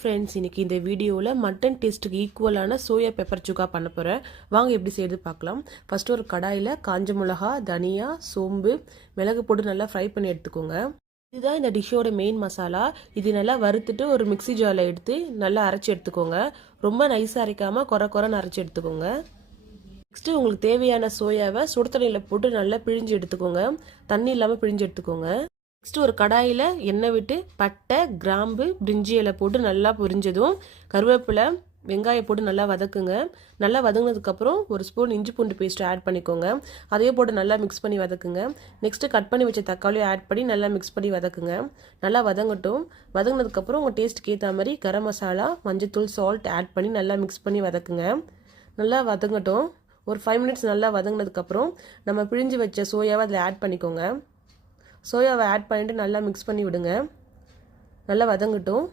Friends, இன்னைக்கு இந்த வீடியோவில் மட்டன் டேஸ்ட்டுக்கு ஈக்குவலான சோயா பெப்பர் சுக்கா பண்ண போகிறேன். வாங்க எப்படி செய்யுது பார்க்கலாம். ஃபஸ்ட்டு ஒரு கடாயில் காஞ்ச மிளகா, தனியா, சோம்பு, மிளகு போட்டு நல்லா ஃப்ரை பண்ணி எடுத்துக்கோங்க. இதுதான் இந்த டிஷ்ஷோட மெயின் மசாலா. இது நல்லா வறுத்துட்டு ஒரு மிக்ஸி ஜாரில் எடுத்து நல்லா அரைச்சி எடுத்துக்கோங்க. ரொம்ப நைஸாக அரைக்காமல் குறைன்னு அரைச்சி எடுத்துக்கோங்க. நெக்ஸ்ட்டு உங்களுக்கு தேவையான சோயாவை சுடு தண்ணியில் போட்டு நல்லா பிழிஞ்சு எடுத்துக்கோங்க. தண்ணி இல்லாமல் பிழிஞ்சு எடுத்துக்கோங்க. நெக்ஸ்ட்டு ஒரு கடாயில் எண்ணெய் விட்டு பட்டை, கிராம்பு, பிரிஞ்சி இலை போட்டு நல்லா பொரிஞ்சதும் கருவேப்பிலை, வெங்காயம் போட்டு நல்லா வதக்குங்க. நல்லா வதங்கினதுக்கப்புறம் ஒரு ஸ்பூன் இஞ்சி பூண்டு பேஸ்ட்டு ஆட் பண்ணிக்கோங்க. அதையும் போட்டு நல்லா மிக்ஸ் பண்ணி வதக்குங்க. நெக்ஸ்ட்டு கட் பண்ணி வச்ச தக்காளியும் ஆட் பண்ணி நல்லா மிக்ஸ் பண்ணி வதக்குங்க. நல்லா வதங்கட்டும். வதங்கினதுக்கப்புறம் உங்கள் டேஸ்ட்டுக்கு ஏற்ற மாதிரி கரம் மசாலா, மஞ்சத்தூள், சால்ட் ஆட் பண்ணி நல்லா மிக்ஸ் பண்ணி வதக்குங்க. நல்லா வதங்கட்டும். ஒரு 5 மினிட்ஸ் நல்லா வதங்கினதுக்கப்புறம் நம்ம பிழிஞ்சு வச்ச சோயாவை அதில் ஆட் பண்ணிக்கோங்க. சோயாவை ஆட் பண்ணிவிட்டு நல்லா மிக்ஸ் பண்ணி விடுங்க. நல்லா வதங்கட்டும்.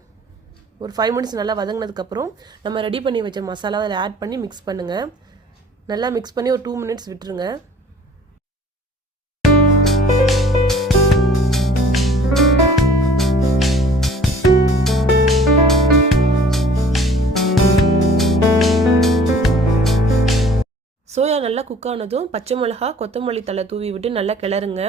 ஒரு 5 மினிட்ஸ் நல்லா வதங்கினதுக்கப்புறம் நம்ம ரெடி பண்ணி வச்ச மசாலாவை அதில் ஆட் பண்ணி மிக்ஸ் பண்ணுங்கள். நல்லா மிக்ஸ் பண்ணி ஒரு 2 மினிட்ஸ் விட்டுருங்க. சோயா நல்லா குக் ஆனதும் பச்சை மிளகா, கொத்தமல்லி தழை தூவி விட்டு நல்லா கிளறுங்க.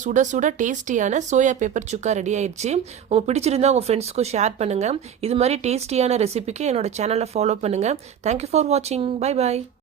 சுட சுட டேஸ்டியான சோயா பெப்பர் சுக்கா ரெடி ஆயிடுச்சு. உங்களுக்கு பிடிச்சிருந்தா உங்கள் ஃப்ரெண்ட்ஸ்க்கும் ஷேர் பண்ணுங்கள். இது மாதிரி டேஸ்டியான ரெசிபிக்கு என்னோட சேனலை ஃபாலோ பண்ணுங்கள். தேங்க்யூ ஃபார் வாட்சிங். Bye bye.